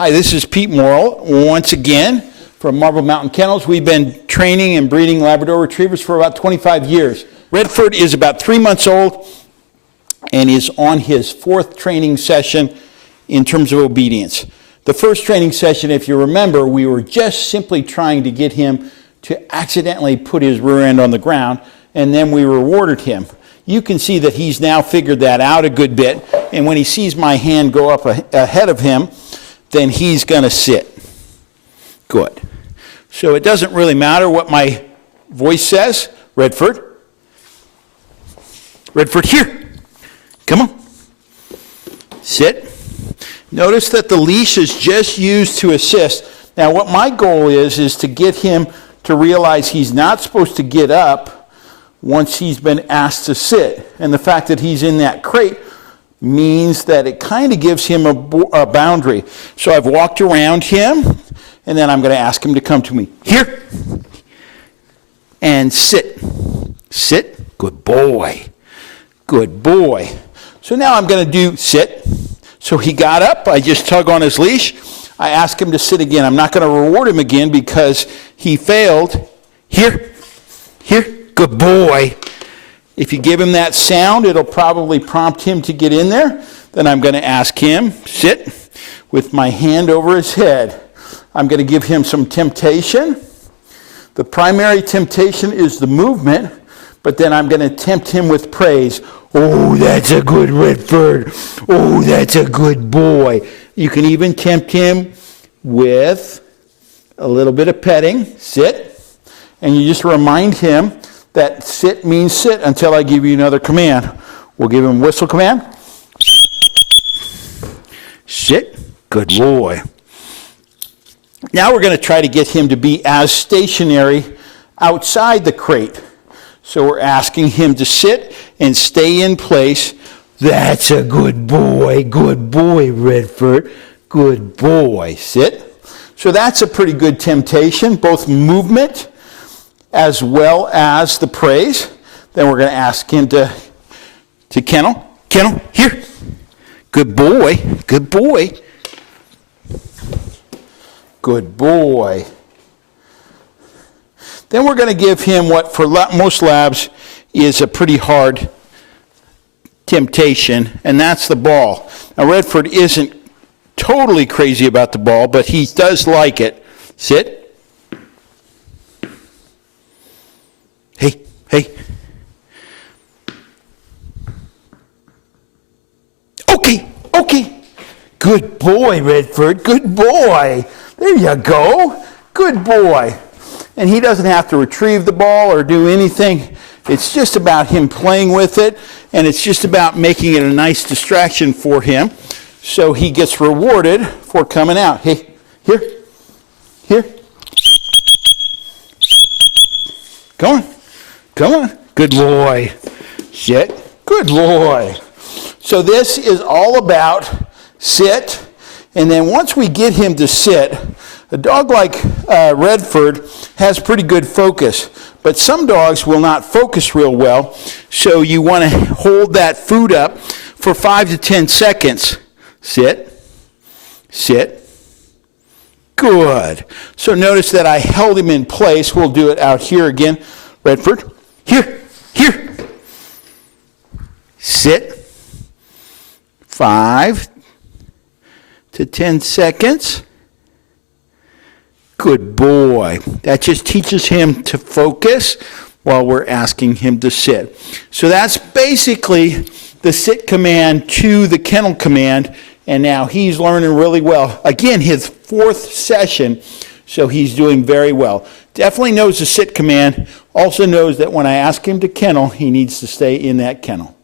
Hi, this is Pete Morrill once again from Mountain Kennels. We've been training and breeding Labrador Retrievers for about 25 years. Redford is about 3 months old and is on his 4th training session in terms of obedience. The first training session, if you remember, we were just simply trying to get him to accidentally put his rear end on the ground, and then we rewarded him. You can see that he's now figured that out a good bit, and when he sees my hand go up ahead of him, then he's going to sit. Good. So it doesn't really matter what my voice says. Redford. Redford, here. Come on. Sit. Notice that the leash is just used to assist. Now what my goal is to get him to realize he's not supposed to get up once he's been asked to sit. And the fact that he's in that crate means that it kind of gives him a boundary. So I've walked around him, and then I'm going to ask him to come to me. Here. And sit. Sit. Good boy. Good boy. So now I'm going to do sit. So he got up. I just tug on his leash. I ask him to sit again. I'm not going to reward him again because he failed. Here. Here. Good boy. If you give him that sound, it'll probably prompt him to get in there. Then I'm going to ask him, sit, with my hand over his head. I'm going to give him some temptation. The primary temptation is the movement, but then I'm going to tempt him with praise. Oh, that's a good Redford. Oh, that's a good boy. You can even tempt him with a little bit of petting. Sit. And you just remind him that sit means sit until I give you another command. We'll give him a whistle command. Sit. Good boy. Now we're going to try to get him to be as stationary outside the crate. So we're asking him to sit and stay in place. That's a good boy. Good boy, Redford. Good boy. Sit. So that's a pretty good temptation, both movement as well as the praise. Then we're going to ask him to kennel. Kennel, here. Good boy. Good boy. Good boy. Then we're going to give him what for most labs is a pretty hard temptation, and that's the ball. Now Redford isn't totally crazy about the ball, but he does like it. Sit. Hey. Okay. Good boy, Redford. Good boy. There you go. Good boy. And he doesn't have to retrieve the ball or do anything. It's just about him playing with it, and it's just about making it a nice distraction for him. So he gets rewarded for coming out. Hey, here. Come on. Good boy. Sit. Good boy. So this is all about sit. And then once we get him to sit, a dog like Redford has pretty good focus. But some dogs will not focus real well. So you want to hold that food up for 5 to 10 seconds. Sit. Good. So notice that I held him in place. We'll do it out here again. Redford. Here. Sit. 5 to 10 seconds. Good boy. That just teaches him to focus while we're asking him to sit. So that's basically the sit command to the kennel command, and now he's learning really well. Again, his 4th session, so he's doing very well. Definitely knows the sit command, also knows that when I ask him to kennel, he needs to stay in that kennel.